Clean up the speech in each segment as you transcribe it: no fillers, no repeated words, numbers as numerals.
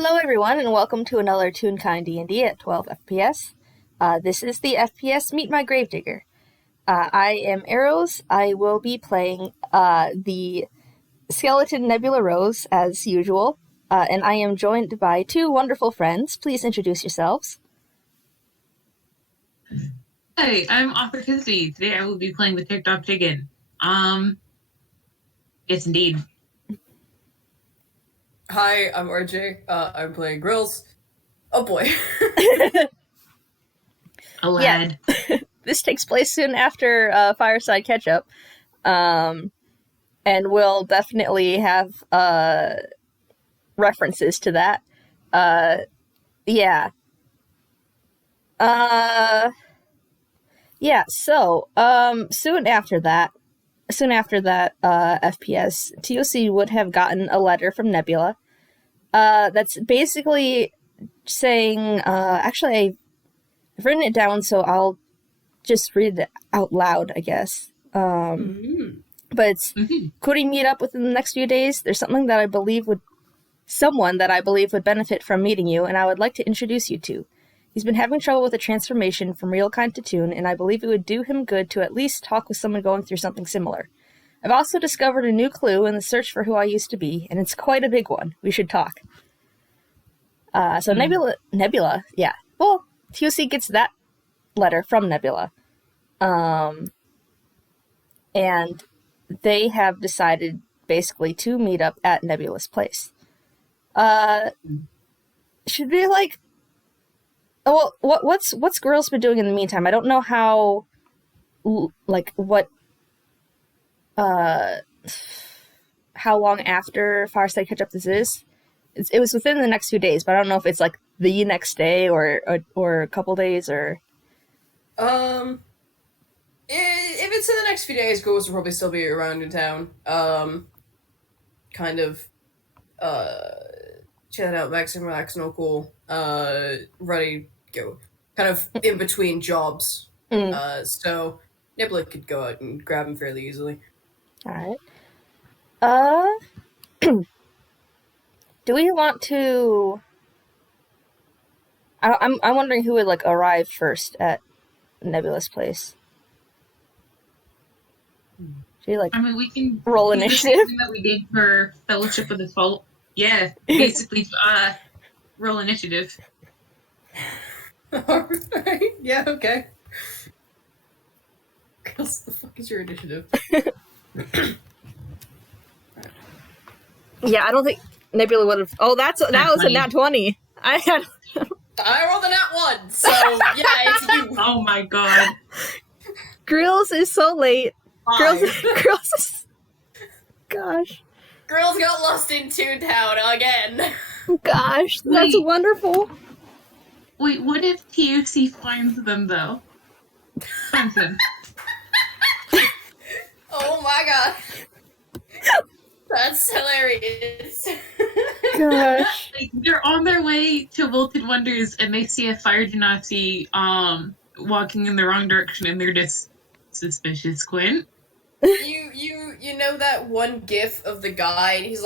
Hello everyone, and welcome to another Toonkind D&D at 12 FPS. This is the FPS Meet My Gravedigger. I am Arrows. I will be playing the skeleton Nebula Rose, as usual, and I am joined by two wonderful friends. Please introduce yourselves. Hi, I'm Author Kizzy. Today I will be playing the TikTok chicken. Yes indeed. Hi, I'm RJ. I'm playing Grills. Oh boy. A lad. Yeah. This takes place soon after Fireside Catch-Up, and we'll definitely have references to that. Yeah. So, soon after that, FPS, TOC would have gotten a letter from Nebula, that's basically saying, actually, I've written it down, so I'll just read it out loud, I guess. But it's, could he meet up within the next few days? There's someone that I believe would benefit from meeting you, and I would like to introduce you to. He's been having trouble with a transformation from real kind to toon, and I believe it would do him good to at least talk with someone going through something similar. I've also discovered a new clue in the search for who I used to be, and it's quite a big one. We should talk. Nebula, yeah. Well, TOC gets that letter from Nebula. And they have decided, basically, to meet up at Nebula's place. Should we, well, what's Girls been doing in the meantime? I don't know how, how long after Fireside Catch-Up this is. It was within the next few days, but I don't know if it's, the next day or a couple days, or... If it's in the next few days, Ghost will probably still be around in town. Chilling out, maxing, relaxing, all cool. Ready to go. Kind of in between jobs. So Nebula could go out and grab him fairly easily. Alright. Do we want to... I'm wondering who would, arrive first at Nebula's place. Should we, we can roll do initiative? The same thing that we did for Fellowship of the Fault. Yeah, basically, roll initiative. Alright, yeah, okay. What the fuck is your initiative? Yeah, I don't think Nebula would have... Oh, that was a nat 20. I rolled a nat 1, so yeah, it's you. Oh my god. Grills is so late. Grills is... Gosh. Girls got lost in Toontown again. Gosh, that's wonderful. Wait, what if TOC finds them, though? Finds them. Oh my god. That's hilarious. Gosh. They're on their way to Wilted Wonders, and they see a fire genasi walking in the wrong direction, and they're just suspicious, Quint. You know that one gif of the guy, and he's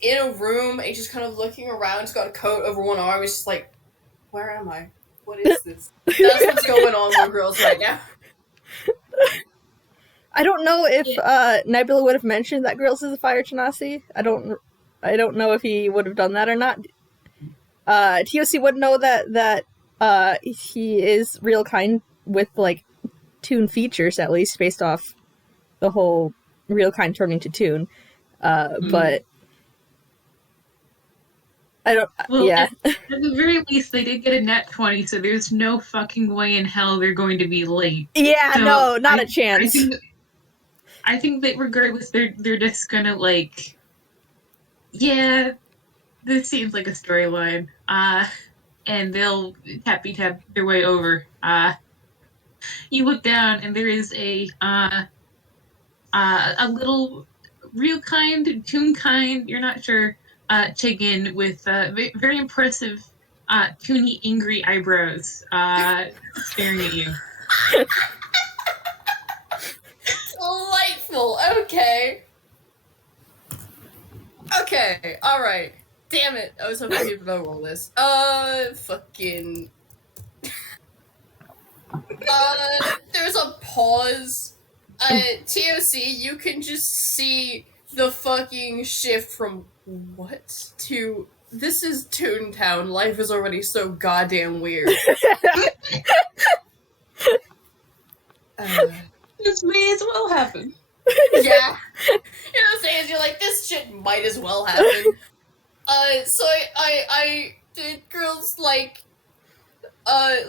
in a room, and he's just kind of looking around, he's got a coat over one arm, he's just like, where am I? What is this? That's what's going on with Girls right now. I don't know if Nebula would have mentioned that Grills is a fire genasi. I don't know if he would have done that or not. TOC would know that he is real kind with toon features, at least based off the whole real kind turning to toon. But I don't. Well, yeah. At the very least, they did get a nat 20, so there's no fucking way in hell they're going to be late. Yeah, so no, not a chance. I think that regardless, they're just gonna yeah, this seems like a storyline. And they'll tappy tap their way over. You look down, and there is a little real kind, Toonkind, you're not sure, chicken with very impressive, toony, angry eyebrows, staring at you. Delightful. Okay. Okay. All right. Damn it! I was hoping people don't roll this. Fucking. There's a pause. TOC, you can just see the fucking shift from what to this is Toontown. Life is already so goddamn weird. This may as well happen. Yeah. You know what I'm saying? You're like, this shit might as well happen. So the girl's like,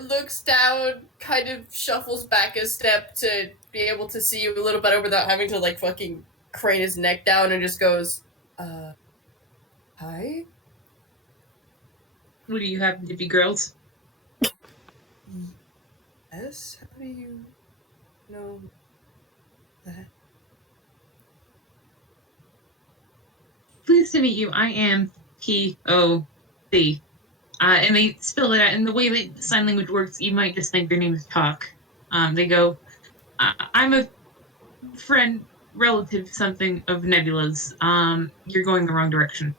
looks down, kind of shuffles back a step to be able to see you a little better without having to, like, fucking crane his neck down and just goes, hi? What do you happen to be, girls? Yes? How do you know that? Pleased to meet you. I am TOC. And they spell it out. And the way that sign language works, you might just think their name is TOC. They go, I'm a friend, relative, something of Nebula's. You're going the wrong direction.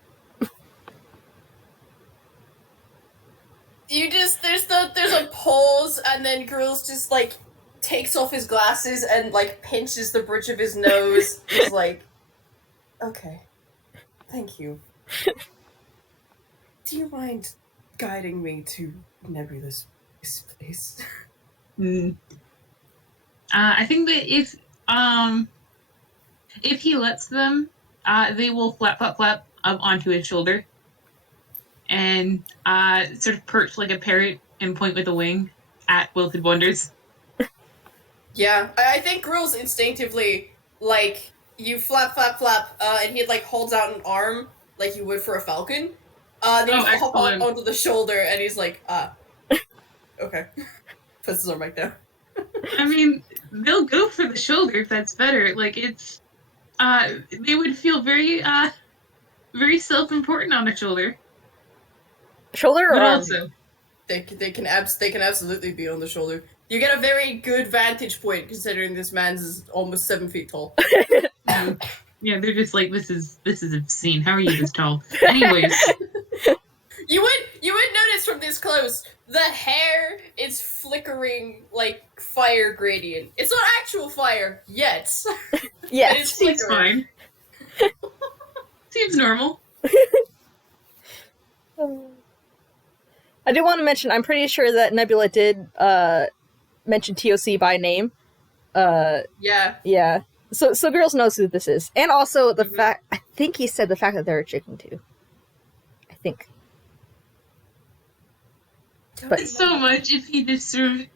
You just, there's a pause, and then Grills just, like, takes off his glasses and, like, pinches the bridge of his nose. He's like, okay, thank you. Do you mind guiding me to Nebula's place? I think that if he lets them, they will flap up onto his shoulder and sort of perch like a parrot and point with a wing at Wilted Wonders. Yeah, I think Grills instinctively, like, you flap, and he, like, holds out an arm like you would for a falcon. Then you hop onto the shoulder, and he's like, okay. Puts his arm back down. I mean, they'll go for the shoulder if that's better. Like, it's, they would feel very, very self-important on the shoulder. Shoulder or arm? Also, they can absolutely be on the shoulder. You get a very good vantage point considering this man's is almost 7 feet tall. Yeah, they're just like, this is obscene. How are you this tall? Anyways. You would notice from this close, the hair is flickering like fire gradient. It's not actual fire yet. Yeah, it Seems fine. Seems normal. I do want to mention, I'm pretty sure that Nebula did mention TOC by name. Yeah. Yeah. So girls knows who this is. And also the fact, I think he said the fact that they're a chicken too. I think. But so much if he just sort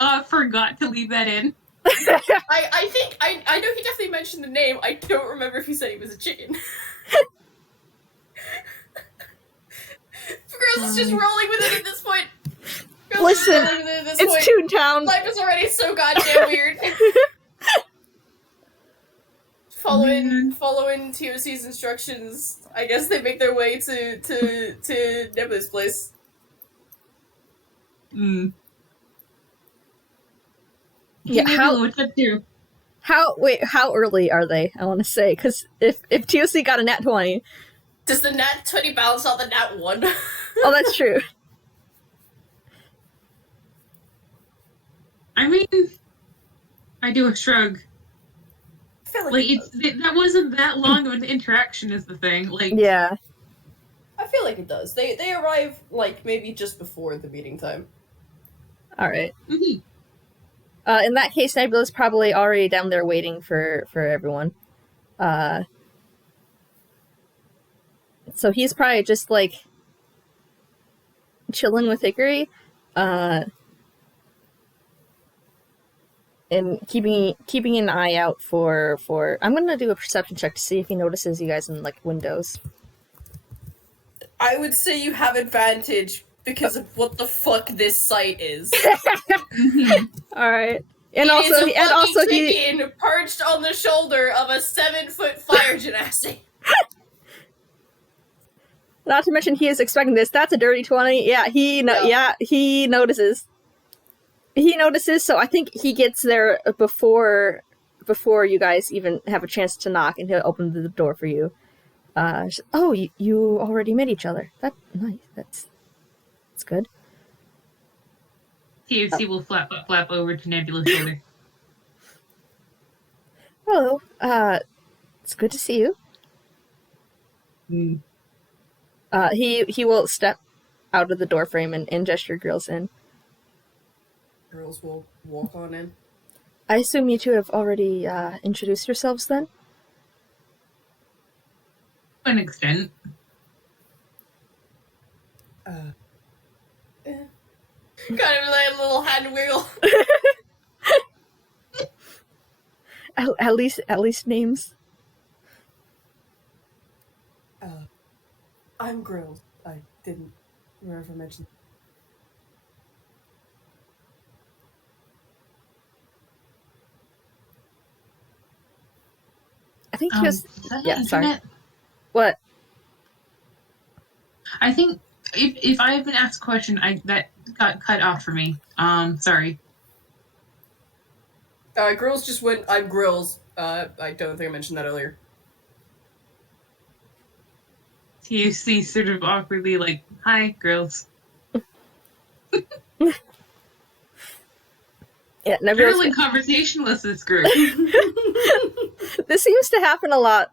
of forgot to leave that in. I think I know he definitely mentioned the name. I don't remember if he said he was a chicken. Girls is just rolling with it at this point. Listen, it's Toontown. Life is already so goddamn weird. Following TOC's instructions, I guess they make their way to Nebula's place. Yeah, how early are they? I want to say, because if TOC got a nat 20, does the nat 20 balance out the nat 1? Oh, that's true. I mean, I do a shrug. I feel like that wasn't that long of an interaction is the thing. Like, yeah. I feel like it does. They arrive like maybe just before the meeting time. All right. Mm-hmm. In that case, Nebula's probably already down there waiting for everyone. So he's probably just like chilling with Hickory, and keeping an eye out for. I'm gonna do a perception check to see if he notices you guys in like windows. I would say you have advantage because of what the fuck this site is. All right, and also he perched on the shoulder of a 7-foot fire genasi. Not to mention he is expecting this. That's a dirty 20. Yeah, he notices. He notices, so I think he gets there before you guys even have a chance to knock, and he'll open the door for you. Oh, you already met each other. That's nice. That's good. TOC will flap over to Nebula's shoulder. Hello. It's good to see you. Mm. He will step out of the doorframe and gesture girls in. Girls will walk on in. I assume you two have already introduced yourselves then? To an extent. Kind of like a little hand wiggle. At least names. I'm Grills. I didn't remember if I mentioned. I think he was. Yeah, sorry. Internet? What? I think if I have been asked a question, that got cut off for me. Sorry. Grills just went. I'm Grills. I don't think I mentioned that earlier. TOC sort of awkwardly like, hi, girls. Yeah, never. You're in conversation with this group. This seems to happen a lot.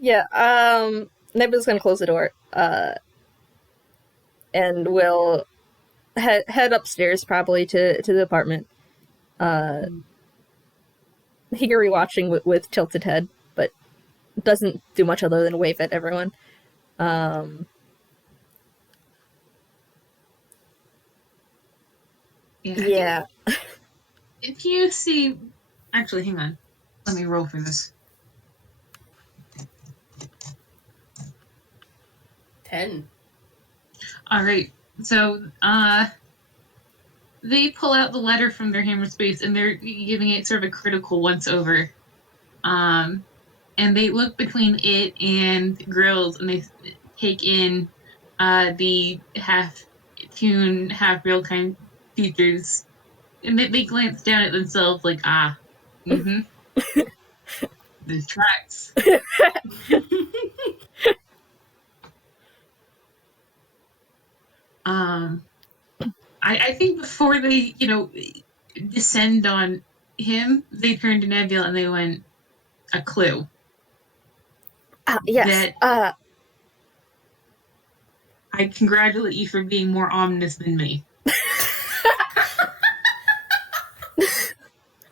Yeah. Nebula's gonna close the door. And will head upstairs probably to the apartment. Higiri watching with tilted head, but doesn't do much other than wave at everyone. Yeah. If you see, actually, hang on. Let me roll for this. 10. All right. So, they pull out the letter from their hammer space and they're giving it sort of a critical once over. And they look between it and Grills and they take in the half tune, half real kind features. And they glance down at themselves like, this tracks. I think before they, descend on him, they turned to Nebula and they went, a clue. Yes. That I congratulate you for being more ominous than me.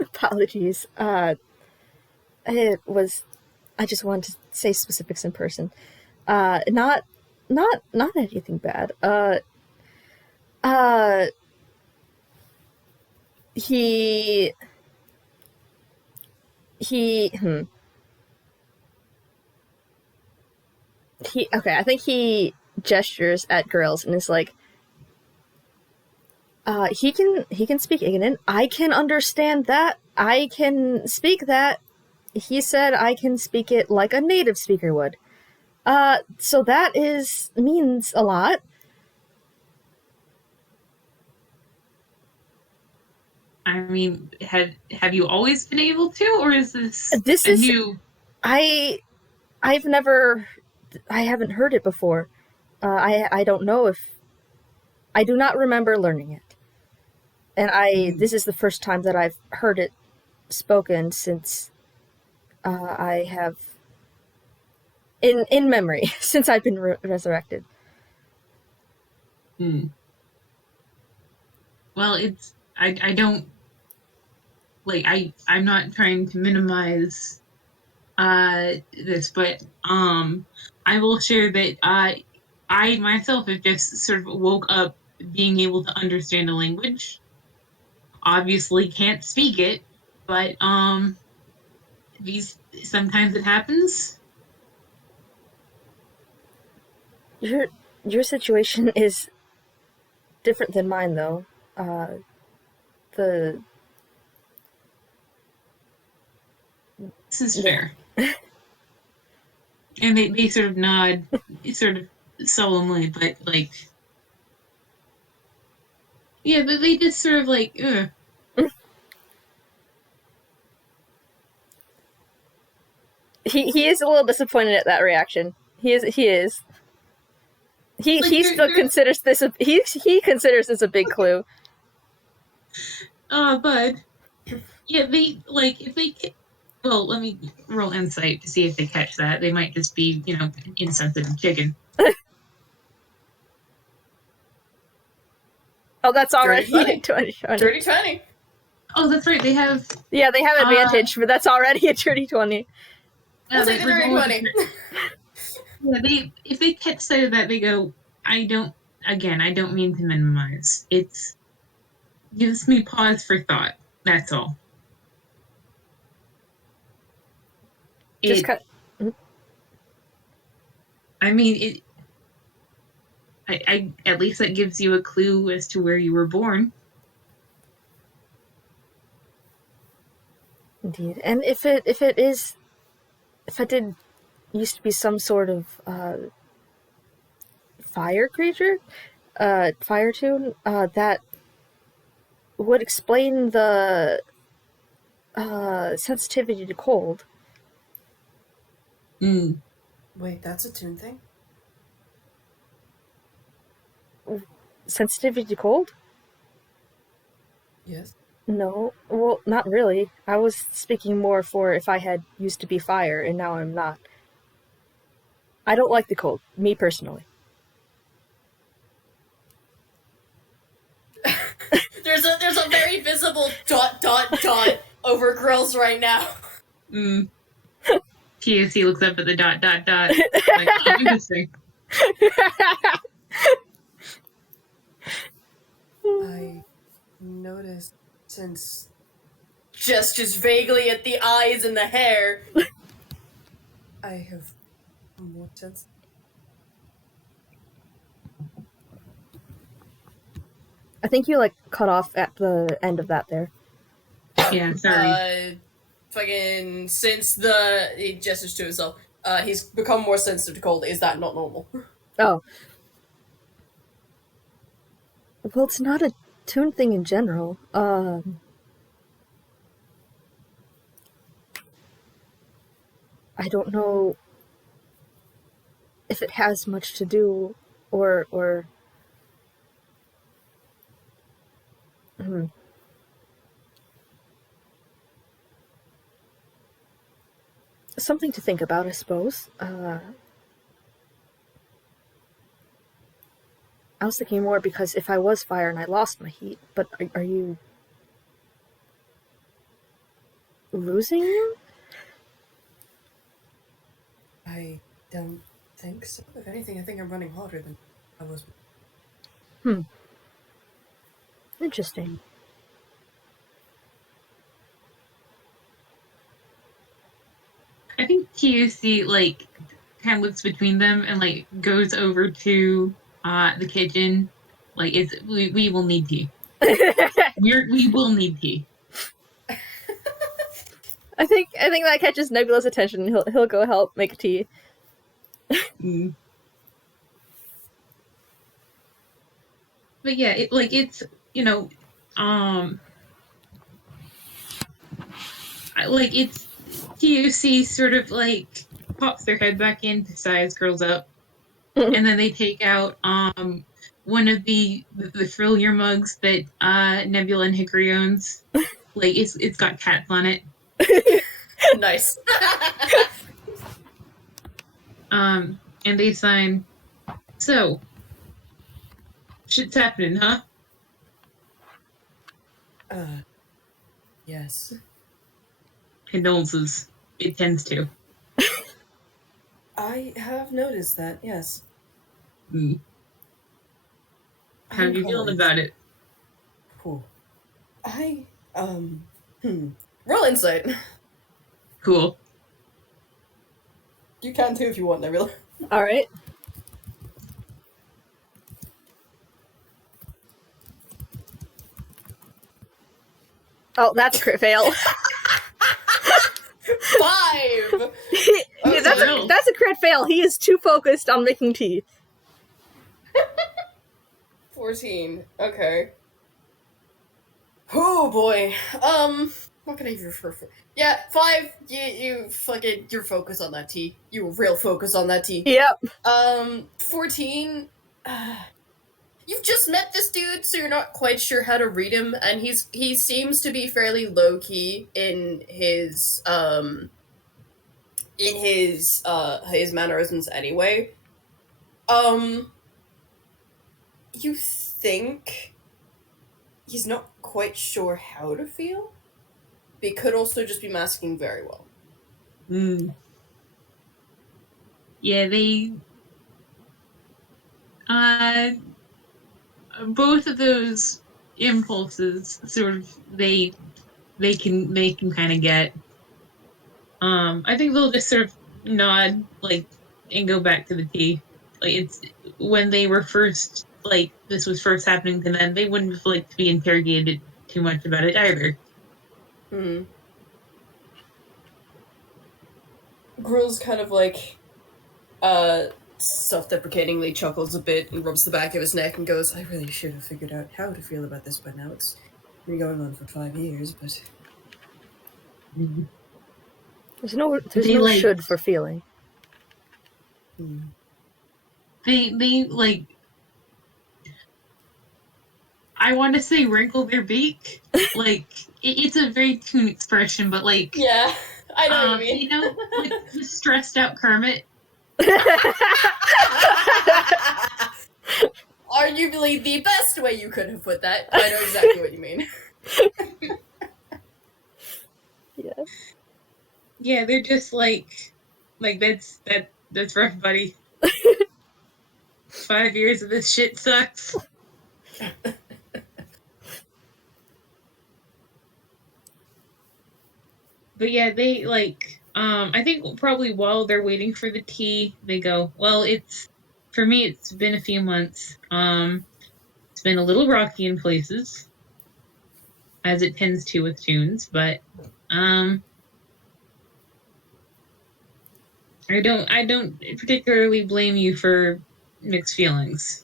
Apologies. It was. I just wanted to say specifics in person. Not anything bad. He. Okay, I think he gestures at girls and is like, he can speak Ignan. I can understand that. I can speak that. He said I can speak it like a native speaker would. So that means a lot. I mean, have you always been able to, or is this new? I haven't heard it before. I don't know if I do not remember learning it. And this is the first time that I've heard it spoken since I have in memory since I've been resurrected. Well, it's I don't like I'm not trying to minimize this, but I will share that I myself have just sort of woke up being able to understand a language. Obviously can't speak it, but sometimes it happens. Your situation is different than mine, though. This is fair. And they sort of nod, sort of solemnly, but like, yeah, but they just sort of like, ugh. He is a little disappointed at that reaction. He is. He still considers this he considers this a big clue. But yeah, they if they. Well, let me roll insight to see if they catch that. They might just be, insensitive chicken. Oh, that's already Dirty 20. Dirty 20. Oh, that's right. They have. Yeah, they have advantage, but that's already a dirty 20. I'll take the dirty 20. Yeah, if they catch sight of that, they go, I don't mean to minimize. It's gives me pause for thought. That's all. I mean, I at least that gives you a clue as to where you were born. Indeed. And if it did used to be some sort of fire creature, fire tune, that would explain the sensitivity to cold. Wait, that's a tune thing? Sensitivity to cold? Yes. No, well, not really. I was speaking more for if I had used to be fire and now I'm not. I don't like the cold, me personally. There's a very visible ... over grills right now. TOC looks up at the ... Like, oh, interesting. I noticed since just vaguely at the eyes and the hair. I have more sense. I think you cut off at the end of that there. Yeah, sorry. Fucking since he gestures to himself. He's become more sensitive to cold. Is that not normal? Oh. Well, it's not a tune thing in general. I don't know if it has much to do or something to think about, I suppose. I was thinking more because if I was fire and I lost my heat, but are you losing you? I don't think so. If anything, I think I'm running hotter than I was. Interesting. I think TOC kind of looks between them and goes over to the kitchen. We will need tea. We will need tea. I think that catches Nebula's attention. He'll go help make tea. But yeah, it's it's TOC sort of pops their head back in to size girls up, and then they take out one of the Frillier mugs that Nebula and Hickory owns. It's got cats on it. Nice. And they sign. So, shit's happening, huh? Yes. Condolences. It tends to. I have noticed that, yes. How are you feeling about it? Cool. Roll insight. Cool. You can too if you want, Nebula. Alright. Oh, that's a crit fail. 5! Yeah, that's a crit fail. He is too focused on making tea. 14. Okay. Oh boy. What can I refer for? Yeah, 5, you fucking, you're focused on that T. You were real focused on that T. Yep. 14, you've just met this dude, so you're not quite sure how to read him, and he seems to be fairly low-key in his mannerisms anyway. You think he's not quite sure how to feel? But he could also just be masking very well. Yeah, both of those impulses sort of they can kind of get. I think they'll just sort of nod like and go back to the T. Like it's when they were first like this was first happening to them, they wouldn't have liked to be interrogated too much about it either. Gruel's kind of like self-deprecatingly chuckles a bit and rubs the back of his neck and goes, I really should have figured out how to feel about this by now. It's been going on for 5 years, but There's no like, should for feeling. They like I want to say wrinkle their beak. Like it's a very Toon expression, but like yeah, I know what you mean. You know, like the stressed out Kermit. Arguably the best way you could have put that. I know exactly what you mean. Yeah. Yeah, they're just like that's rough, buddy. 5 years of this shit sucks. But yeah, they like I think probably while they're waiting for the tea, they go, well, for me it's been a few months. It's been a little rocky in places, as it tends to with Toons, but I don't particularly blame you for mixed feelings.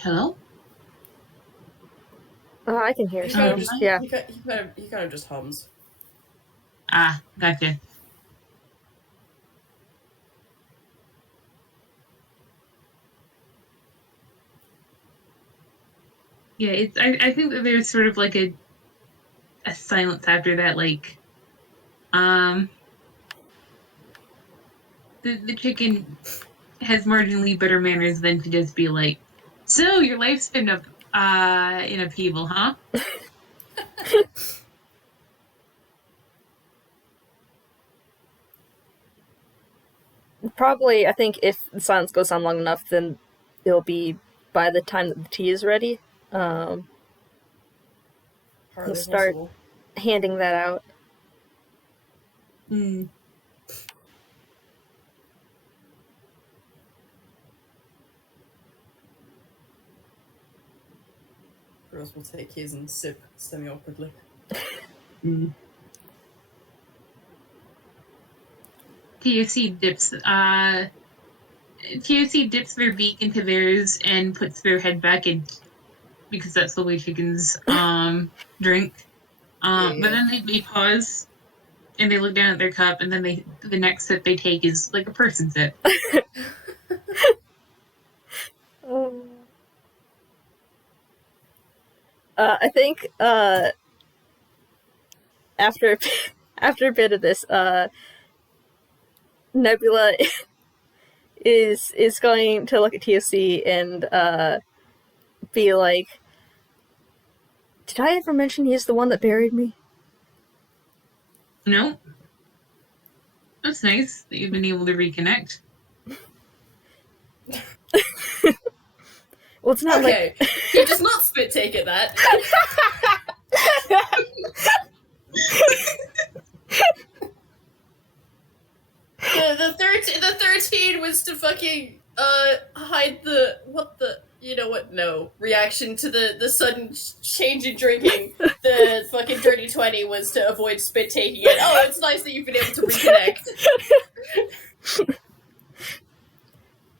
Hello? I can hear He him. Yeah. He kind of just hums. Ah, gotcha. Yeah, I think that there's sort of like a silence after that, like the chicken has marginally better manners than to just be like, so your life's been in upheaval, huh? Probably, I think if the silence goes on long enough, then it'll be by the time that the tea is ready. We'll start handing that out. Rose will take his and sip semi-awkwardly. TOC dips their beak into theirs and puts their head back in, because that's the way chickens drink. But then they pause and they look down at their cup, and then the next sip they take is like a person sip. I think after a bit of this, Nebula is going to look at TOC and be like, did I ever mention he's the one that buried me? No. That's nice that you've been able to reconnect. Well, it's not okay. Like... he does not spit take at that. The 13 was to fucking hide the You know what? No. Reaction to the sudden change in drinking. The fucking dirty 20 was to avoid spit taking it. Oh, it's nice that you've been able to reconnect.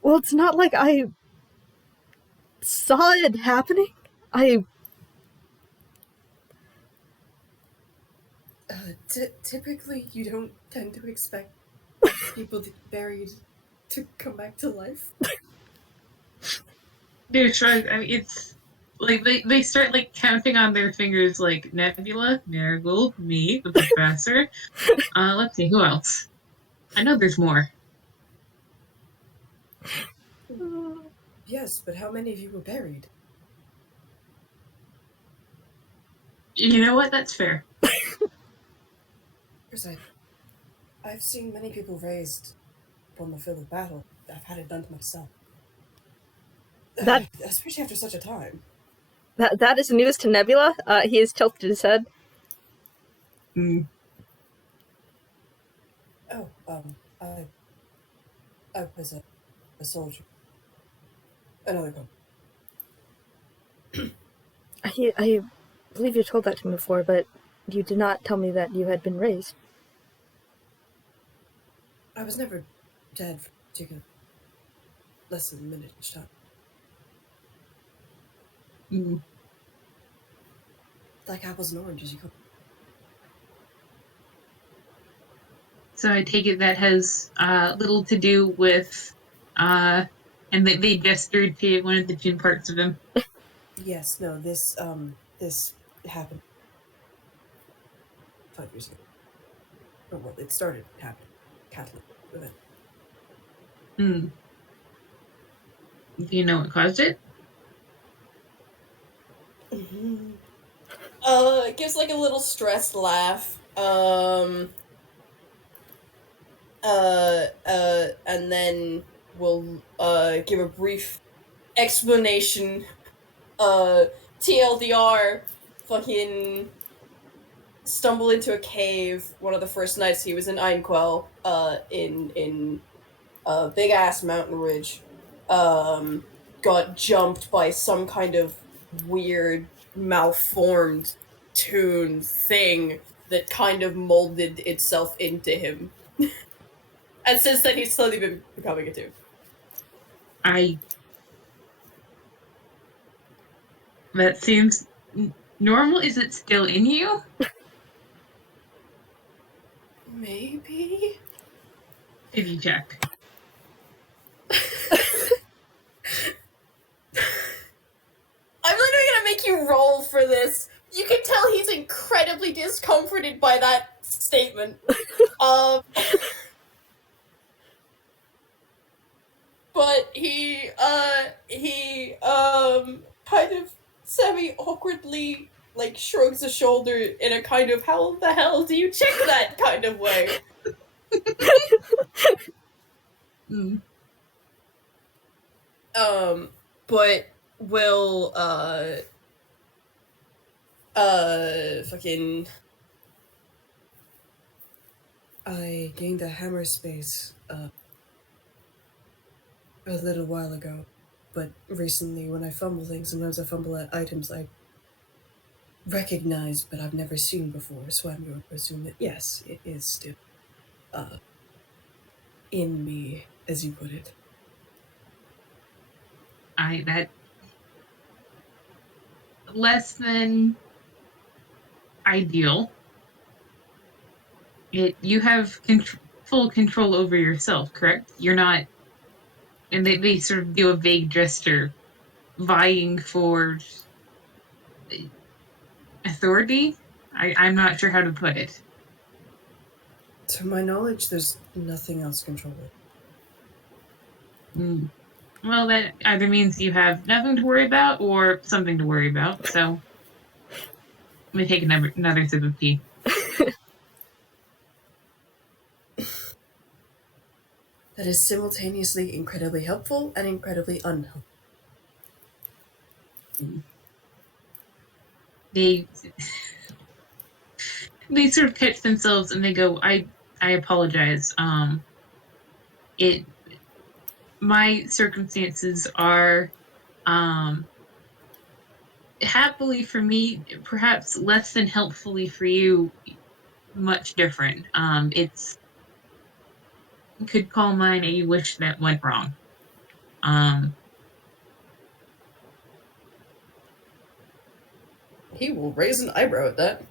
Well, it's not like I saw it happening. Typically, you don't tend to expect people to be buried to come back to life. Dude, shrug. I mean, it's like they start like counting on their fingers, like Nebula, Marigold, me, the professor. Let's see, who else? I know there's more. Yes, but how many of you were buried? You know what? That's fair. Because I've seen many people raised upon the field of battle. I've had it done to myself. That- especially after such a time. That is news to Nebula. He has tilted his head. Mm. Oh, I was a soldier. Another one. I believe you told that to me before, but you did not tell me that you had been raised. I was never dead for less than a minute each time. Mm. Like apples and oranges, you go. So I take it that has little to do with, and they gestured to one of the gym parts of him. Yes, no, this happened 5 years ago. Or, well, it started happening. Catholic event. Hmm. Do you know what caused it? Mm-hmm. Gives like a little stressed laugh. And then we'll give a brief explanation. TLDR, fucking stumbled into a cave one of the first nights he was in Einquell, in a big ass mountain ridge. Got jumped by some kind of weird malformed toon thing that kind of molded itself into him. And since then he's slowly been becoming a toon. That seems normal. Is it still in you? Maybe? Did you check? I'm literally gonna make you roll for this. You can tell he's incredibly discomforted by that statement. But he kind of semi-awkwardly, like, shrugs a shoulder in a kind of, how the hell do you check that kind of way? Mm. But will, fucking... I gained a hammer space, a little while ago. But recently, when I fumble things, sometimes I fumble at items I recognize but I've never seen before, so I'm going to assume that yes, it is still, in me, as you put it. That less than ideal. You have full control over yourself, correct? You're not, and they sort of do a vague gesture, vying for authority. I'm not sure how to put it. To my knowledge, there's nothing else controlling. Mm. Well, that either means you have nothing to worry about or something to worry about. So, let me take another sip of tea. That is simultaneously incredibly helpful and incredibly unhelpful. They sort of catch themselves and they go, I apologize. My circumstances are Happily for me, perhaps less than helpfully for you, much different. It's could call mine a wish that went wrong. He will raise an eyebrow at that.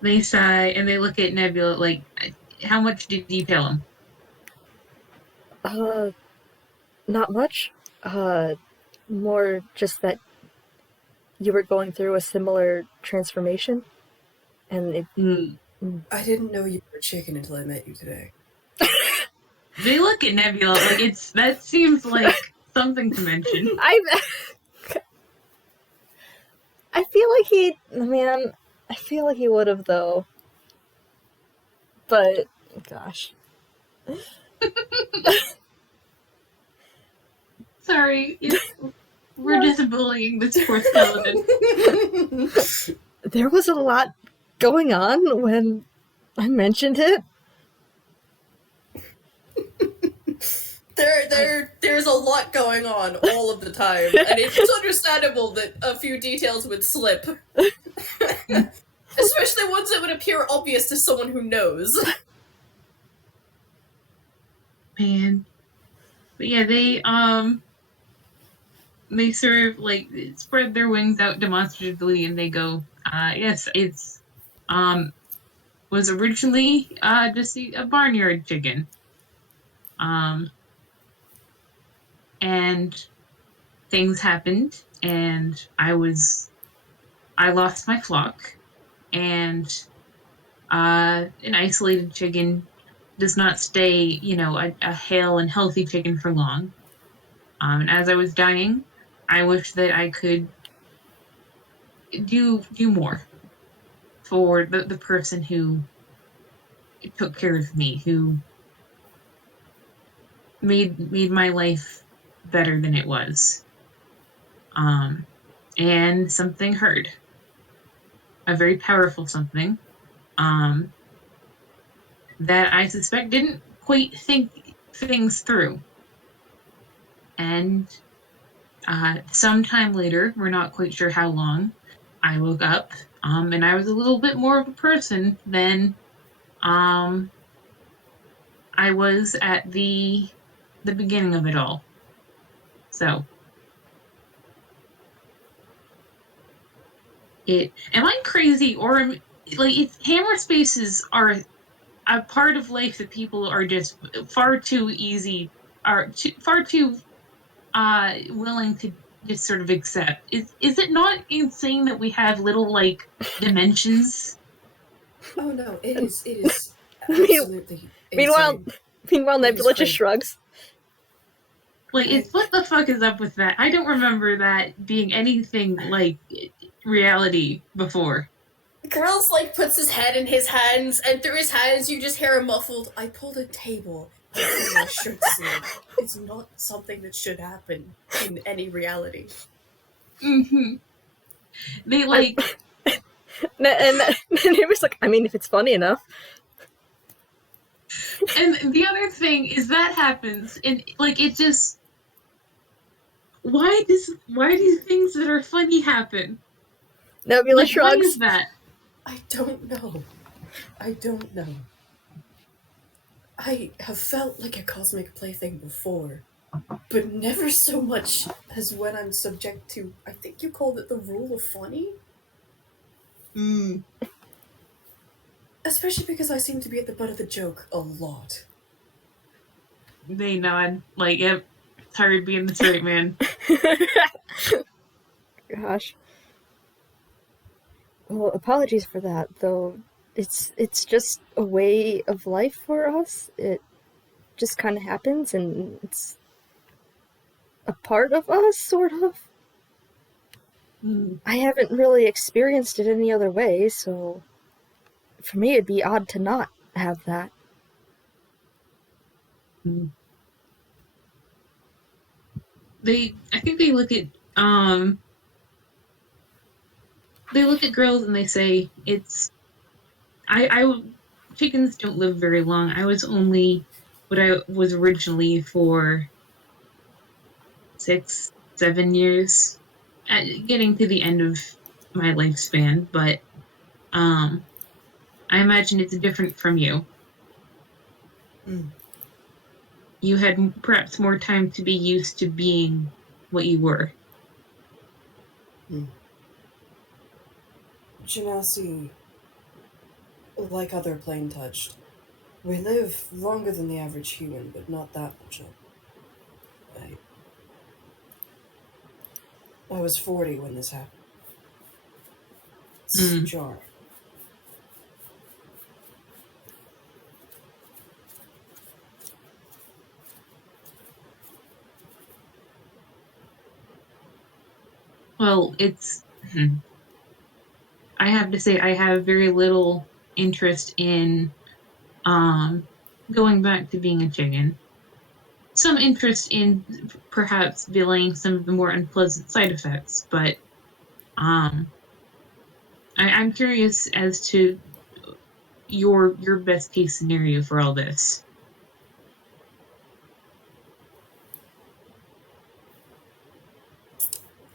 They sigh and they look at Nebula like, how much did you tell him? Not much. More just that you were going through a similar transformation, and it. I didn't know you were a chicken until I met you today. They look at Nebula like that seems like something to mention. I feel like I feel like he would have though. But gosh. Sorry, we're just bullying this poor skeleton. There was a lot going on when I mentioned it. There's a lot going on all of the time, and it's understandable that a few details would slip. Especially ones that would appear obvious to someone who knows. Man. But yeah, they sort of like spread their wings out demonstratively and they go, yes, it's was originally just a barnyard chicken. And things happened and I lost my flock, and an isolated chicken does not stay, a hale and healthy chicken for long. And as I was dying, I wished that I could do more for the person who took care of me, who made my life better than it was. And something heard. A very powerful something. That I suspect didn't quite think things through. And sometime later, we're not quite sure how long, I woke up, and I was a little bit more of a person than I was at the beginning of it all. So, am I crazy, or like hammer spaces are a part of life that people are just far too willing to just sort of accept? Is it not insane that we have little like dimensions? Oh no, it is absolutely insane. Meanwhile, Nebula just shrugs. Like, what the fuck is up with that? I don't remember that being anything like reality before. Grills puts his head in his hands, and through his hands you just hear a muffled, "I pulled a table and my shirt sleeve." It's not something that should happen in any reality. Mm-hmm. They and it was like, I mean, if it's funny enough. And the other thing is that happens, and it just why do things that are funny happen? Nebula shrugs. Why is that? I don't know. I have felt like a cosmic plaything before, but never so much as when I'm subject to, I think you called it the rule of funny? Especially because I seem to be at the butt of the joke a lot. They nod, yep, tired being the straight man. Gosh. Well, apologies for that, though. It's just a way of life for us. It just kind of happens, and it's a part of us, sort of. I haven't really experienced it any other way, so for me it'd be odd to not have that. I think they look at girls and they say, chickens don't live very long. I was only what I was originally for 6-7 years, getting to the end of my lifespan, but I imagine it's different from you. Mm. You had perhaps more time to be used to being what you were. Genasi, like other plane touched, we live longer than the average human, but not that much longer. I was 40 when this happened. It's jarring. Well, it's. I have to say, I have very little interest in going back to being a chicken. Some interest in perhaps delaying some of the more unpleasant side effects, but I'm curious as to your best case scenario for all this.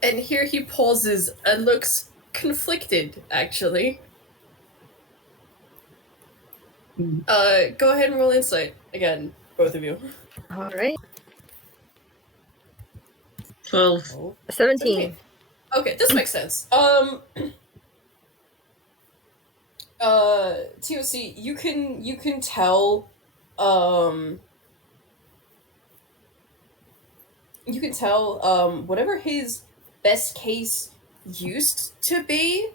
And here he pauses and looks conflicted, actually. Go ahead and roll insight. Again, both of you. Alright. 12. 17. Okay, this makes sense. TOC, you can tell, whatever his best case used to be,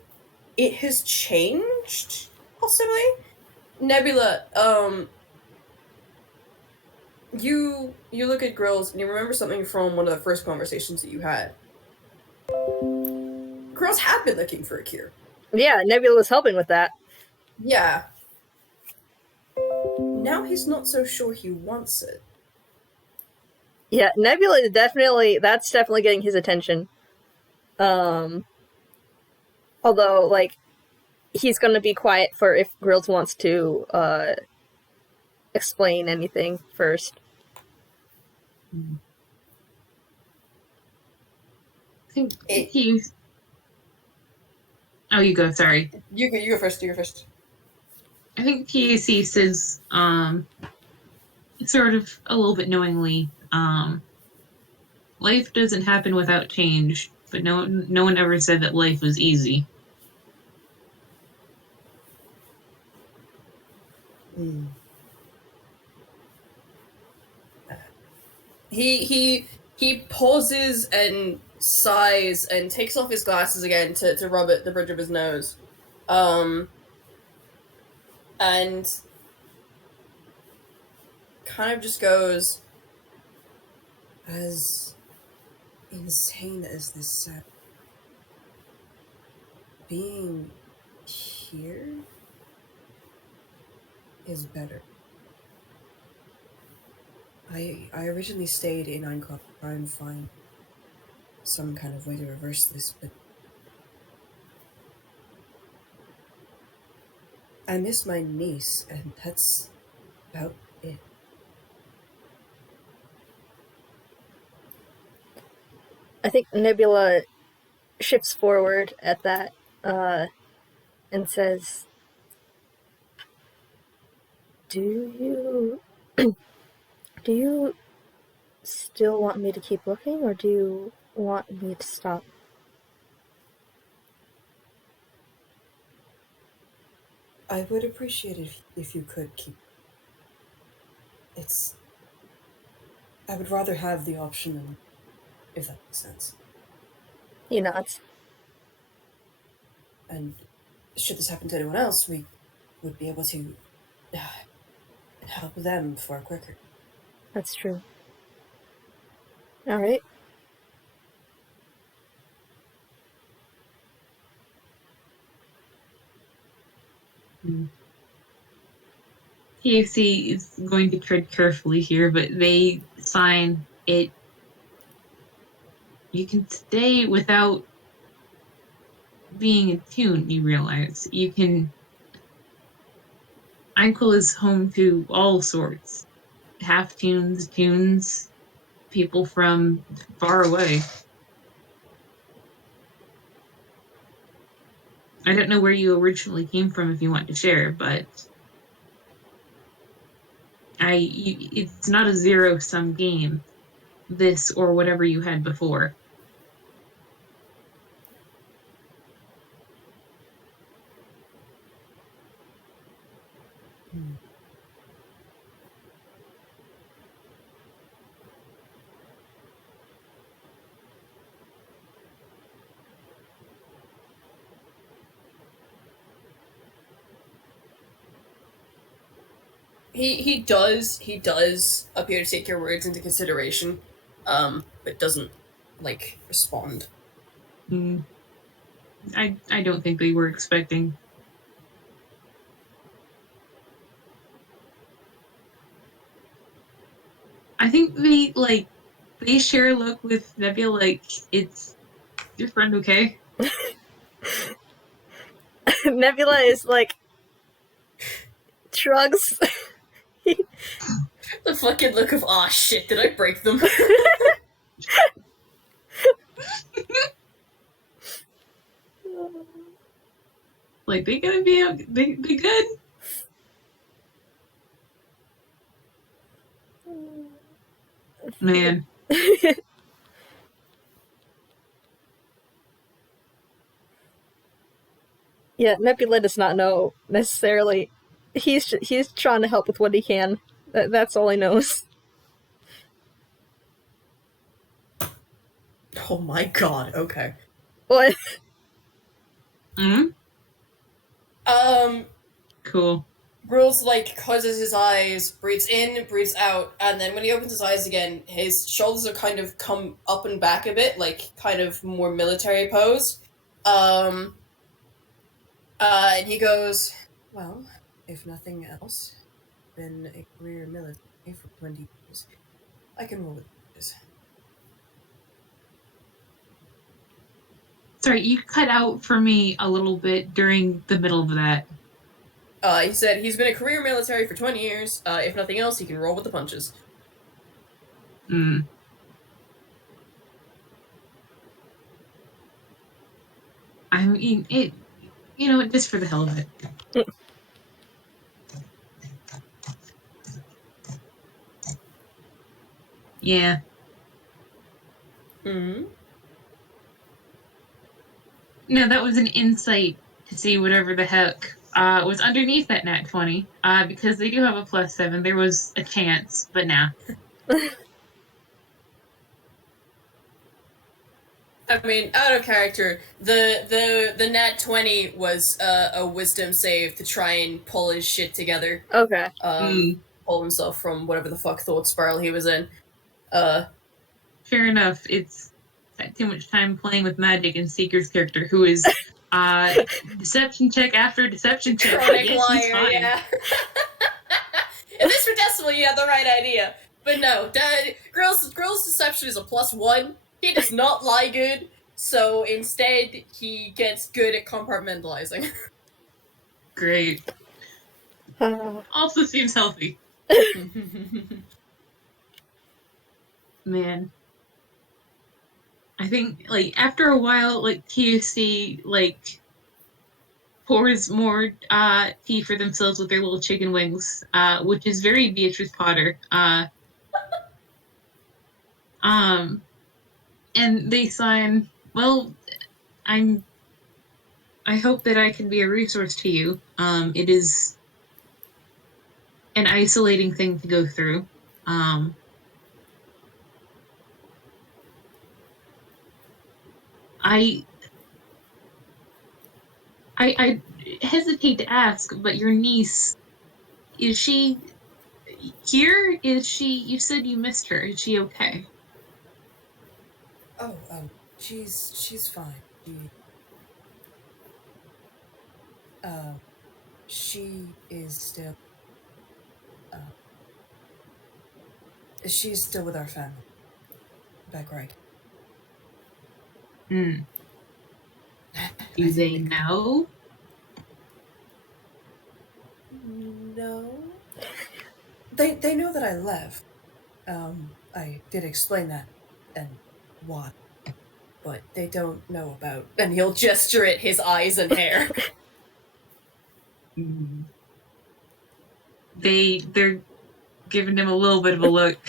it has changed, possibly. Nebula, you look at Grills and you remember something from one of the first conversations that you had. Grills have been looking for a cure. Yeah, Nebula was helping with that. Yeah. Now he's not so sure he wants it. Yeah, Nebula that's definitely getting his attention. Although, like, he's gonna be quiet for if Grills wants to, explain anything first. I think he's. Oh, you go. Sorry. You go first. You go first. I think TAC says, sort of a little bit knowingly, life doesn't happen without change, but no one ever said that life was easy. He pauses and sighs and takes off his glasses again to rub at the bridge of his nose. And kind of just goes, as insane as this sounds, being here is better. I originally stayed in Angst to try and find some kind of way to reverse this, but I miss my niece, and that's about it. I think Nebula shifts forward at that, and says, Do you still want me to keep looking, or do you want me to stop? I would appreciate it if you could keep. I would rather have the option, if that makes sense. He nods. And should this happen to anyone else, we would be able to help them far quicker. That's true. Alright. TAC is going to tread carefully here, but they sign it. You can stay without being attuned, you realize. You can. Angst is home to all sorts. half-toons, toons, people from far away. I don't know where you originally came from if you want to share, but it's not a zero-sum game, this or whatever you had before. He does appear to take your words into consideration, but doesn't like respond. I don't think they were expecting. I think they share a look with Nebula like, it's your friend okay? Nebula is like shrugs. The fucking look of, aw shit, did I break them? Like, they gonna be they good? Man. Yeah, Nebula does not know necessarily. He's trying to help with what he can. That's all he knows. Oh my god, okay. What? Mm-hmm. Cool. Gruel's like closes his eyes, breathes in, breathes out, and then when he opens his eyes again, his shoulders are kind of come up and back a bit, like kind of more military pose. And he goes, well, if nothing else, been a career military for 20 years. I can roll with this. Sorry, you cut out for me a little bit during the middle of that. He said he's been a career military for 20 years. If nothing else, he can roll with the punches. I mean, just for the hell of it. Yeah. Mm-hmm. No, that was an insight to see whatever the heck was underneath that nat 20. Because they do have a +7. There was a chance, but nah. I mean, out of character, the nat 20 was a wisdom save to try and pull his shit together. Okay. Pull himself from whatever the fuck thought spiral he was in. Fair enough. It's had too much time playing with magic and Seeker's character, who is deception check after deception check. Chronic liar, yeah. If this were Decimal, you had the right idea. But no, Girl's deception is a +1. He does not lie good, so instead he gets good at compartmentalizing. Great. Also seems healthy. Man. I think, after a while, TOC, pours more tea for themselves with their little chicken wings, which is very Beatrice Potter. And they sign, well, I hope that I can be a resource to you. It is an isolating thing to go through. I hesitate to ask, but your niece, is she here? You said you missed her. Is she okay? Oh, she's fine. She is still, she's still with our family. Back right. Do they know? No. They know that I left. I did explain that and why, but they don't know about. And he'll gesture at his eyes and hair. They're giving him a little bit of a look.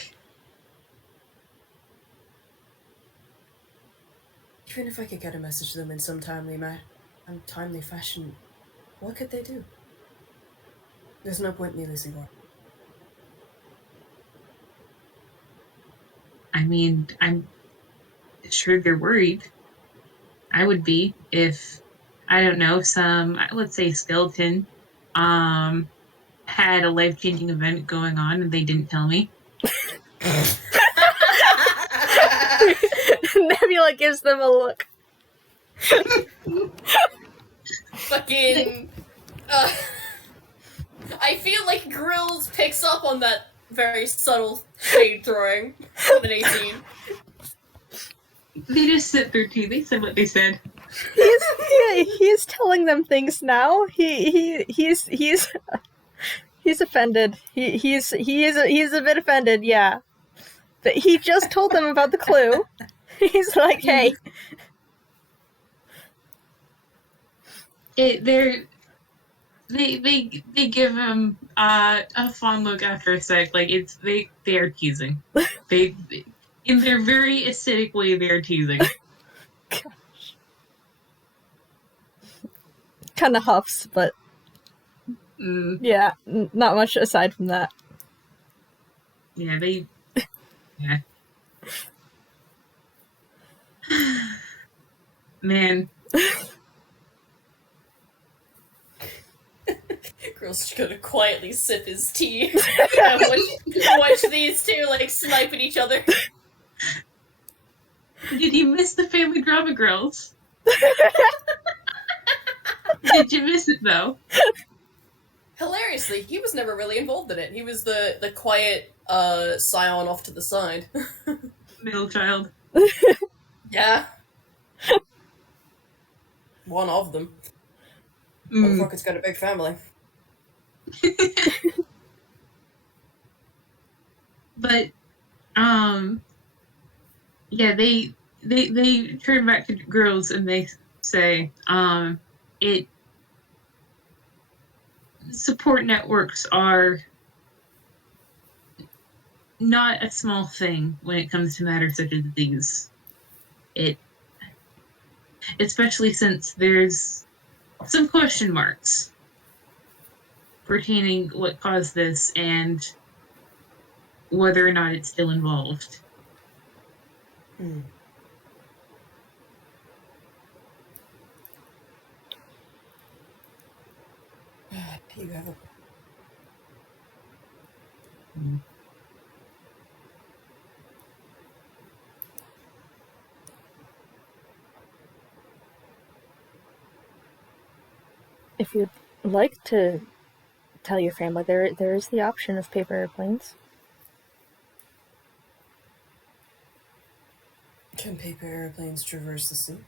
Even if I could get a message to them in some timely fashion, what could they do? There's no point in me losing more. I mean, I'm sure they're worried. I would be if, I don't know, some, let's say, skeleton had a life-changing event going on and they didn't tell me. Nebula gives them a look. Fucking. I feel like Grills picks up on that very subtle shade throwing with an 18. They just sit there too. They said what they said. He's telling them things now. He's offended. He's a bit offended. Yeah, but he just told them about the clue. He's like, hey. They give him a fond look after a sec. Like they are teasing. They in their very acidic way they are teasing. Gosh. Kind of huffs, but yeah, not much aside from that. Yeah, yeah. Man. Girl's just gonna quietly sip his tea and watch these two like snipe at each other. Did you miss the family drama, girls? Did you miss it though? Hilariously, he was never really involved in it. He was the quiet scion off to the side. Middle child. Yeah. One of them. Motherfucker's got a big family. But yeah, they turn back to girls and they say support networks are not a small thing when it comes to matters such as these. Especially since there's some question marks pertaining what caused this and whether or not it's still involved. You have a... If you'd like to tell your family, there is the option of paper airplanes. Can paper airplanes traverse the sea?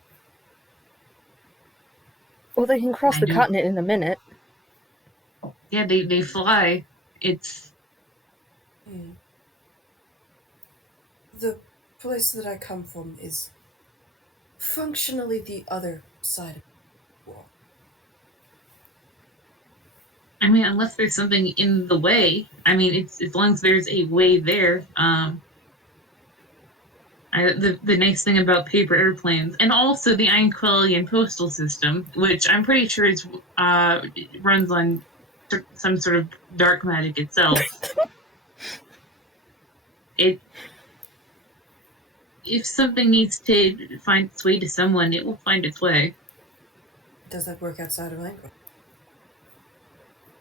Well, they can cross the continent in a minute. Yeah, they fly. It's... The place that I come from is functionally the other side of the world. I mean, unless there's something in the way. I mean, it's as long as there's a way there. The nice thing about paper airplanes, and also the Einquillian postal system, which I'm pretty sure is runs on some sort of dark magic itself. If something needs to find its way to someone, it will find its way. Does that work outside of Einquillian?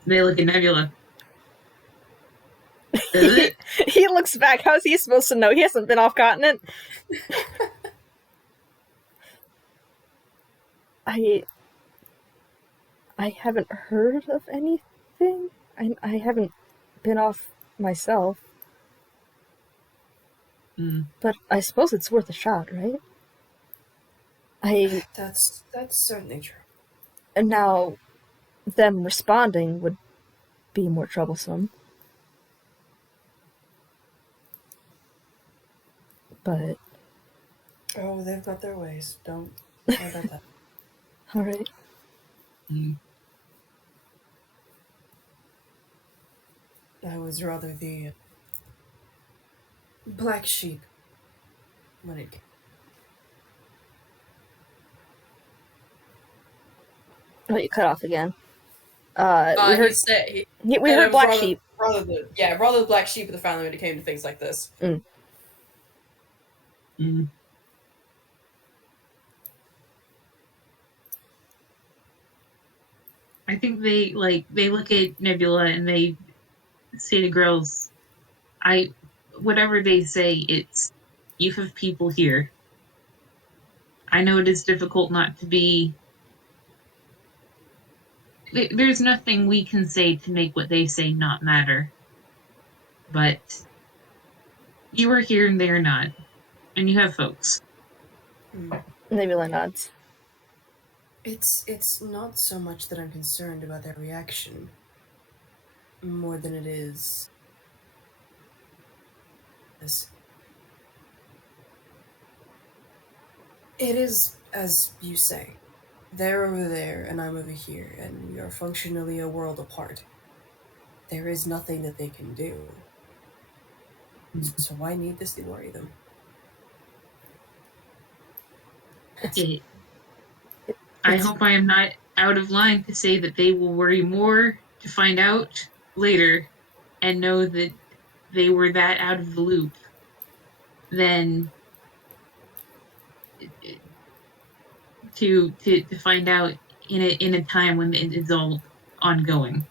They look at Nebula. Does it? He looks back. How's he supposed to know? He hasn't been off continent. I haven't heard of anything. I haven't been off myself. But I suppose it's worth a shot, right? That's certainly true. And now, them responding would be more troublesome. But Oh, they've got their ways. Don't worry about that. all right. I was rather the black sheep when it came. Oh, you cut off again. We He heard said we heard black sheep. Rather the black sheep of the family when it came to things like this. I think they look at Nebula and they say to girls, whatever they say, it's you have people here. I know it is difficult not to be. There's nothing we can say to make what they say not matter. But you are here and they are not. And you have folks. Nebula nods. It's not so much that I'm concerned about their reaction, more than it is this. It is, as you say, they're over there and I'm over here, and we are functionally a world apart. There is nothing that they can do. So why needlessly worry them? I hope I am not out of line to say that they will worry more to find out later and know that they were that out of the loop than to find out in a time when it is all ongoing.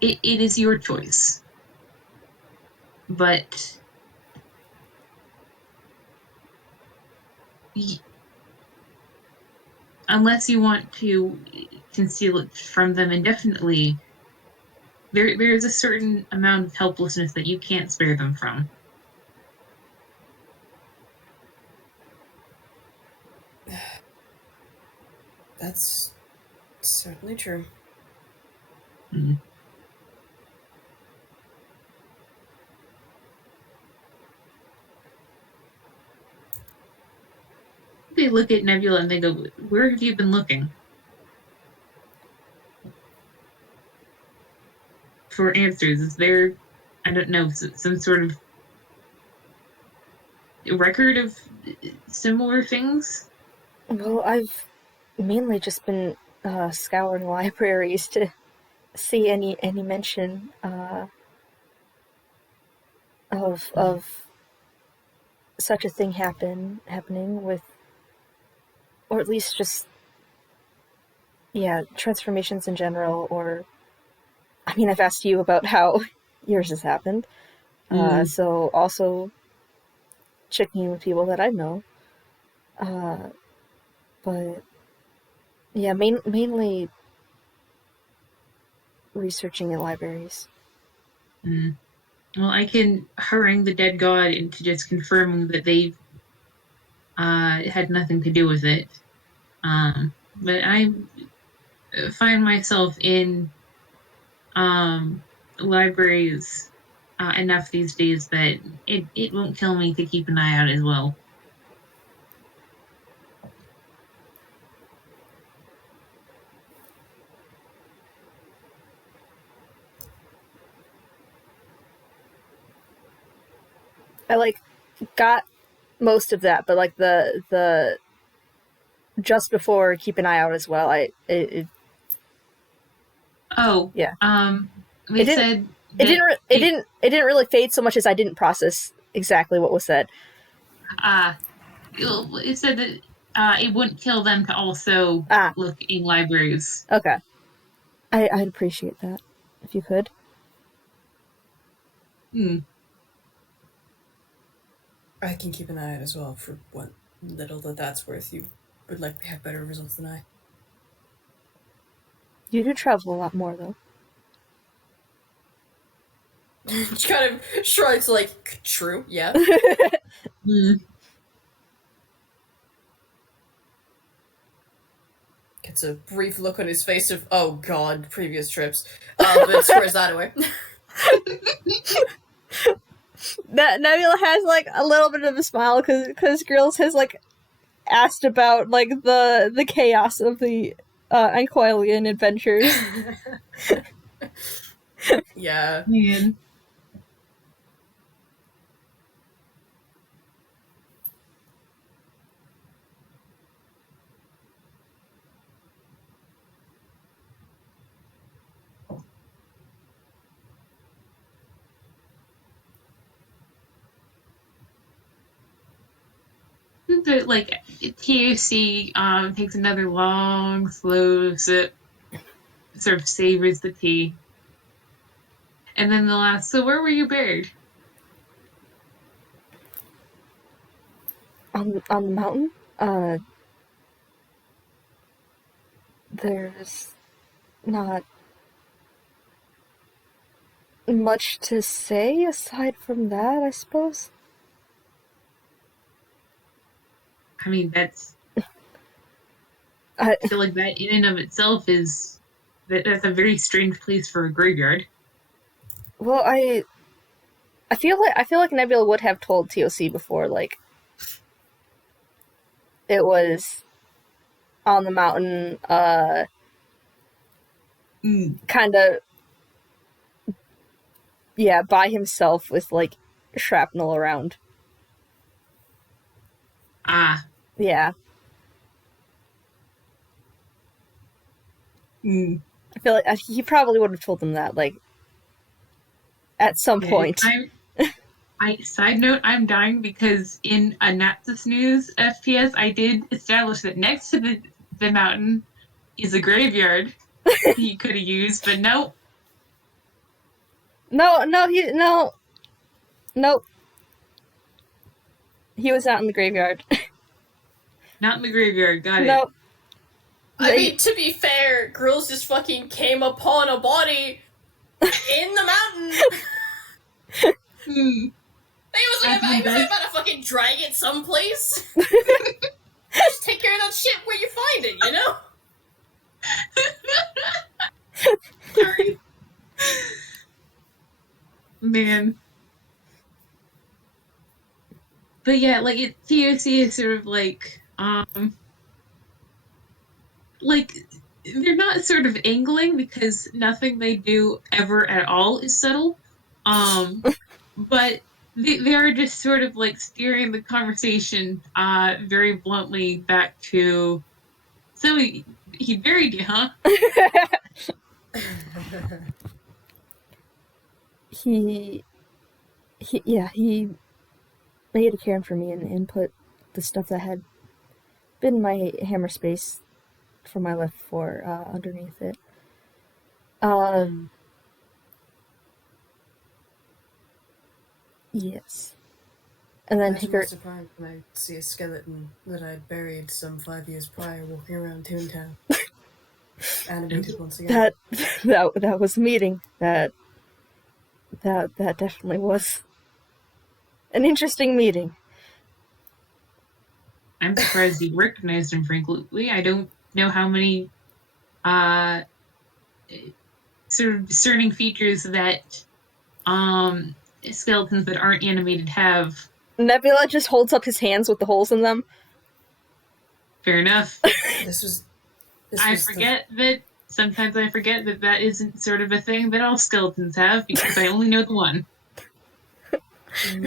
It is your choice. But unless you want to conceal it from them indefinitely, there is a certain amount of helplessness that you can't spare them from. That's certainly true. They look at Nebula and they go, "Where have you been looking for answers? Is there, I don't know, some sort of record of similar things?" Well, I've mainly just been scouring libraries to see any mention of such a thing happening with, or at least just transformations in general. Or I mean, I've asked you about how yours has happened, so also checking in with people that I know, but yeah, mainly researching in libraries. Well, I can harangue the dead god into just confirming that they've had nothing to do with it. But I find myself in libraries enough these days that it won't kill me to keep an eye out as well. I got most of that, but the just before keep an eye out as well. They said it didn't really fade so much as I didn't process exactly what was said. It said that it wouldn't kill them to also look in libraries. Okay, I'd appreciate that if you could. I can keep an eye out as well for what little that's worth. You would likely have better results than I. You do travel a lot more, though. She kind of shrugs, like, true, yeah. Gets a brief look on his face of, oh god, previous trips. But squares that away. That Nebula has like a little bit of a smile because Grills has like asked about like the chaos of the Anquilian adventures. Yeah. Man. But like TOC takes another long, slow sip, sort of savors the tea. And then the last, so where were you buried? On the mountain, there's not much to say aside from that, I suppose. I mean, that's, I I feel like that in and of itself is, that's a very strange place for a graveyard. well, I feel like Nebula would have told TOC before, like it was on the mountain, kind of, yeah, by himself with like shrapnel around. Ah. Yeah, Mm. I feel like he probably would have told them that, like, at some point. Side note, I'm dying because in a Natsus News FPS, I did establish that next to the mountain is a graveyard you could have used, but no. Nope. He was out in the graveyard. Not in the graveyard, got it. Nope. I mean, to be fair, Grills just fucking came upon a body in the mountain. Hmm. He was about to fucking drag it someplace. Just take care of that shit where you find it, you know? Sorry. Man. But yeah, like TOC is sort of like they're not sort of angling because nothing they do ever at all is subtle. But they are just sort of like steering the conversation very bluntly back to, so he buried you, huh? He made a cairn for me and put the stuff that had been my hammer space for my left for underneath it. Yes. And then Imagine my surprise when I see a skeleton that I'd buried some 5 years prior walking around Toontown. Animated once again. That was a meeting. That definitely was an interesting meeting. I'm surprised you recognized him, frankly. I don't know how many sort of discerning features that skeletons that aren't animated have. Nebula just holds up his hands with the holes in them. Fair enough. Sometimes I forget that isn't sort of a thing that all skeletons have because I only know the one.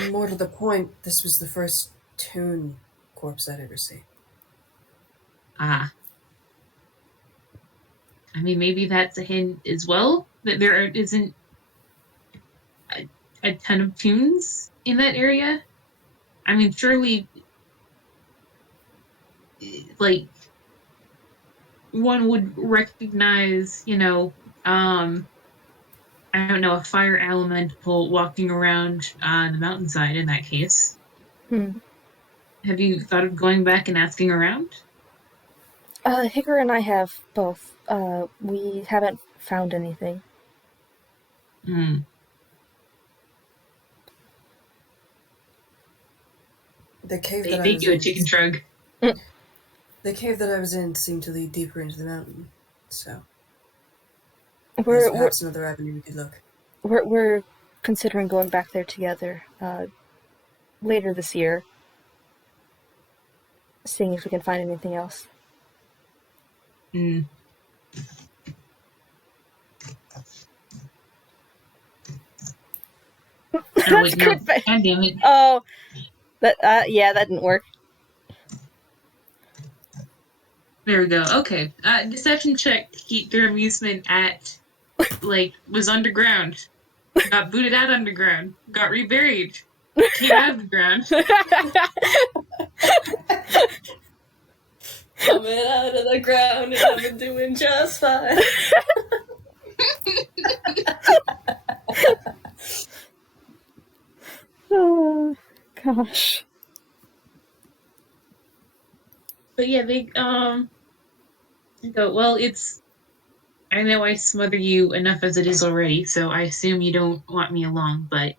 More to the point, this was the first Toon corpse I'd ever seen. Ah. I mean, maybe that's a hint as well, that there isn't a ton of Toons in that area. I mean, surely, like, one would recognize, I don't know, a fire elemental walking around the mountainside in that case. Have you thought of going back and asking around? Hickory and I have both. We haven't found anything. The cave they make you a chicken shrug. The The cave that I was in seemed to lead deeper into the mountain, so there's We're perhaps another avenue we could look. we're considering going back there together later this year, seeing if we can find anything else. Mm. Oh, That's wait, no. good. God damn it. Oh, that didn't work. There we go. Okay. Deception check to keep their amusement at, was underground. Got booted out underground. Got reburied. Came out of the ground. Coming out of the ground and I've been doing just fine. Oh gosh. But yeah, they go, well, I know I smother you enough as it is already, so I assume you don't want me along, but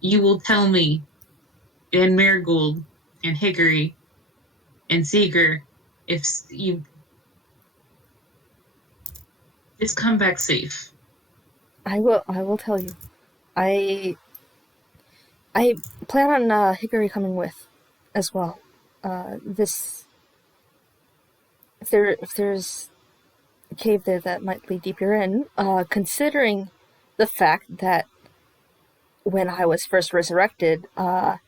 you will tell me, and Marigold, and Hickory, and Seeger, if you just come back safe. I will tell you. I plan on Hickory coming with as well. If there's a cave there that might lead deeper in, considering the fact that when I was first resurrected, the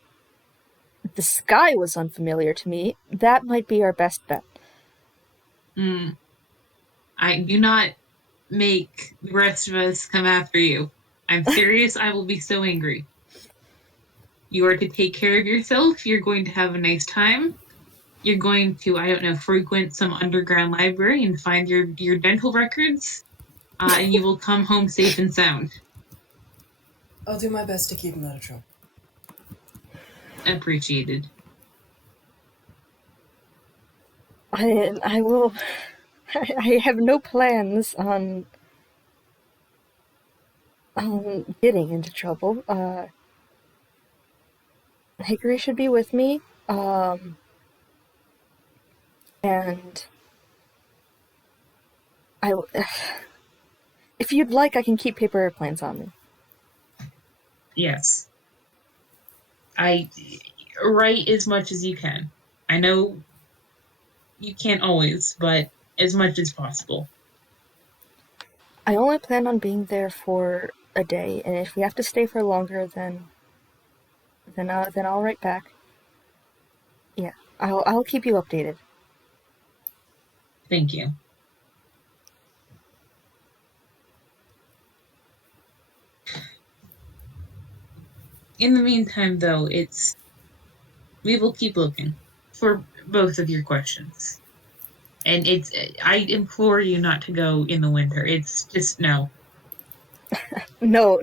sky was unfamiliar to me, that might be our best bet. I do not make the rest of us come after you. I'm serious. I will be so angry. You are to take care of yourself. You're going to have a nice time. You're going to, I don't know, frequent some underground library and find your dental records. And you will come home safe and sound. I'll do my best to keep him out of trouble. Appreciated. I will. I have no plans on getting into trouble. Hickory should be with me. And if you'd like, I can keep paper airplanes on me. Yes. Write as much as you can. I know you can't always, but as much as possible. I only plan on being there for a day, and if we have to stay for longer, then I'll write back. Yeah, I'll keep you updated. Thank you. In the meantime, though, we will keep looking for both of your questions. And I implore you not to go in the winter. It's just no. No.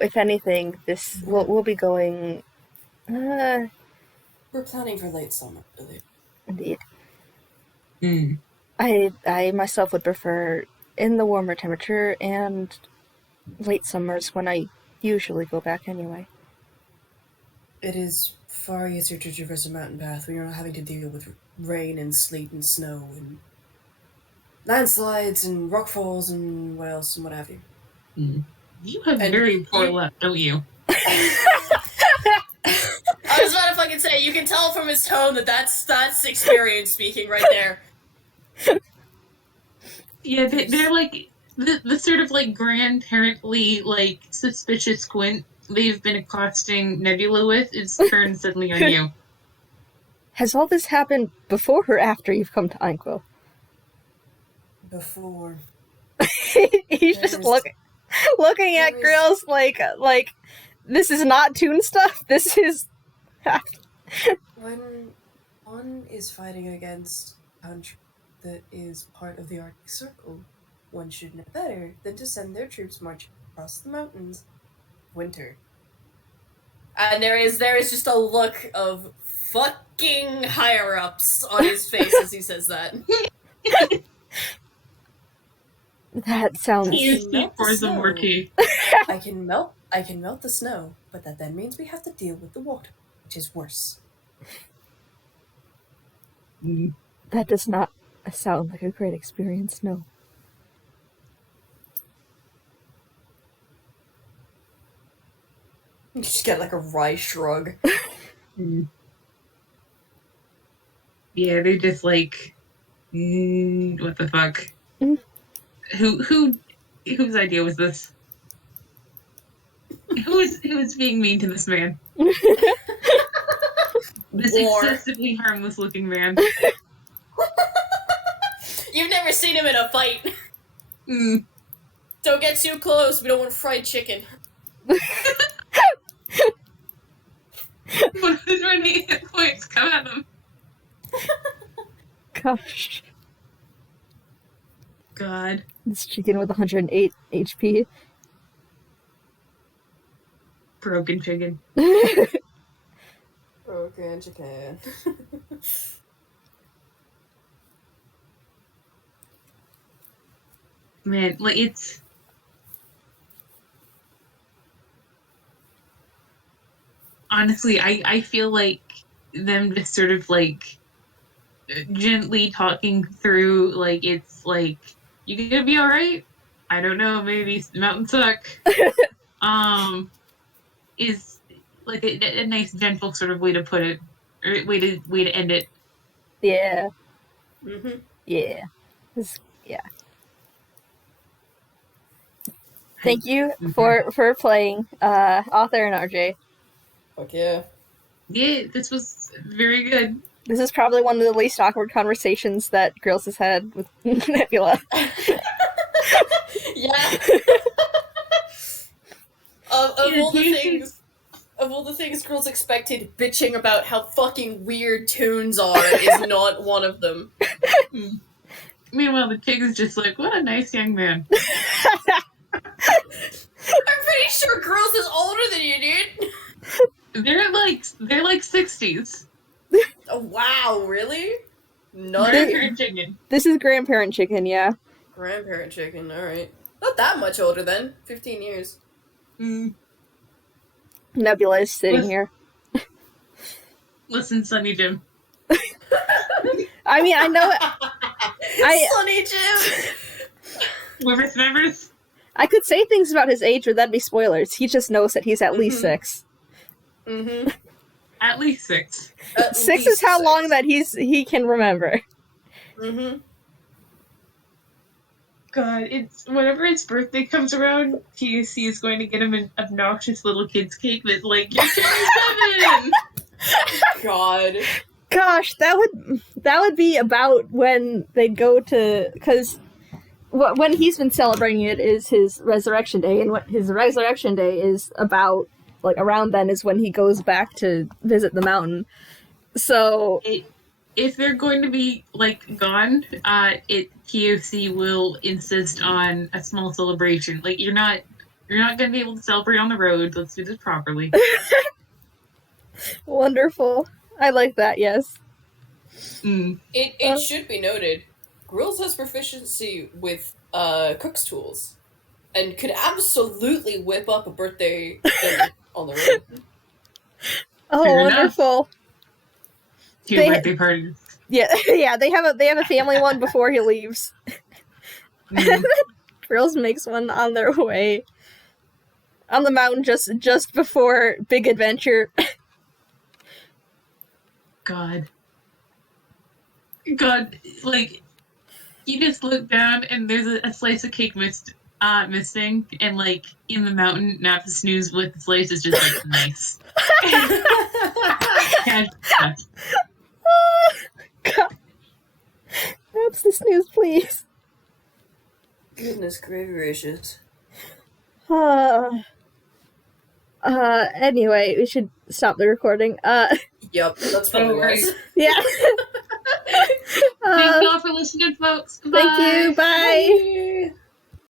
If anything, we'll be going. We're planning for late summer, really. Indeed. Mm. I myself would prefer in the warmer temperature and late summers when I usually go back anyway. It is far easier to traverse a mountain path when you're not having to deal with rain and sleet and snow and landslides and rockfalls and what else and what have you. Mm. You have very poor luck, don't you? I was about to fucking say, you can tell from his tone that that's experience speaking right there. Yeah, they're like the sort of like grandparently like suspicious squint they've been accosting Nebula with is turned suddenly on you. Has all this happened before or after you've come to Einquil? Before. He's just looking at girls like this is not Toon stuff. This is when one is fighting against a country that is part of the Arctic Circle, one should know better than to send their troops marching across the mountains. Winter. And there is just a look of fucking higher ups on his face as he says that. That sounds. I can melt the snow, but that then means we have to deal with the water, which is worse. That does not sound like a great experience, no. You just get like a wry shrug. Yeah, they're just like, what the fuck? Whose idea was this? Who is being mean to this man? This excessively harmless looking man. You've never seen him in a fight. Don't get too close. We don't want fried chicken. What is running hit points? Come at them. Gosh. God. This chicken with 108 HP. Broken chicken. Broken chicken. Man, like, it's... Honestly, I feel like them just sort of, like, gently talking through, like, it's like, you gonna be alright? I don't know, maybe mountains suck. Is, like, a nice, gentle sort of way to put it, or way to end it. Yeah. Mm-hmm. Yeah. Yeah. Thank you for playing, Author and RJ. Fuck yeah. Yeah, this was very good. This is probably one of the least awkward conversations that Grills has had with Nebula. Yeah. Of all the things girls expected, bitching about how fucking weird tunes are is not one of them. Meanwhile, the pig is just like, what a nice young man. I'm pretty sure girls is older than you, dude. They're like 60s. Oh, wow, really? Grandparent chicken. This is grandparent chicken, yeah. Grandparent chicken, alright. Not that much older then. 15 years. Nebula is sitting here. Listen, Sonny Jim. I mean, I know it. Sonny Jim! Whippers. I could say things about his age, but that'd be spoilers. He just knows that he's at least 6. Mm-hmm. At least 6. 6 is how long that he can remember. Mm-hmm. God, it's whenever his birthday comes around, TOC is going to get him an obnoxious little kid's cake that's like, you're 27! God. Gosh, that would be about when they'd go to, because when he's been celebrating it is his resurrection day, and what his resurrection day is about, like around then is when he goes back to visit the mountain. So if they're going to be like gone, TOC will insist on a small celebration. Like you're not going to be able to celebrate on the road. Let's do this properly. Wonderful. I like that. Yes. It should be noted, Grills has proficiency with cook's tools, and could absolutely whip up a birthday dinner on the road. Oh, Fair wonderful! Two birthday parties. Yeah, yeah. They have a family one before he leaves. Grills makes one on their way on the mountain just before big adventure. God, like, you just look down and there's a slice of cake missing, and like in the mountain, nap the snooze with the slice is just like nice. God. Naps the snooze, please. Goodness gracious. Anyway, we should stop the recording. Yep, that's probably wise. Yeah. Thank you all for listening, folks. Goodbye. Thank you. Bye. Bye.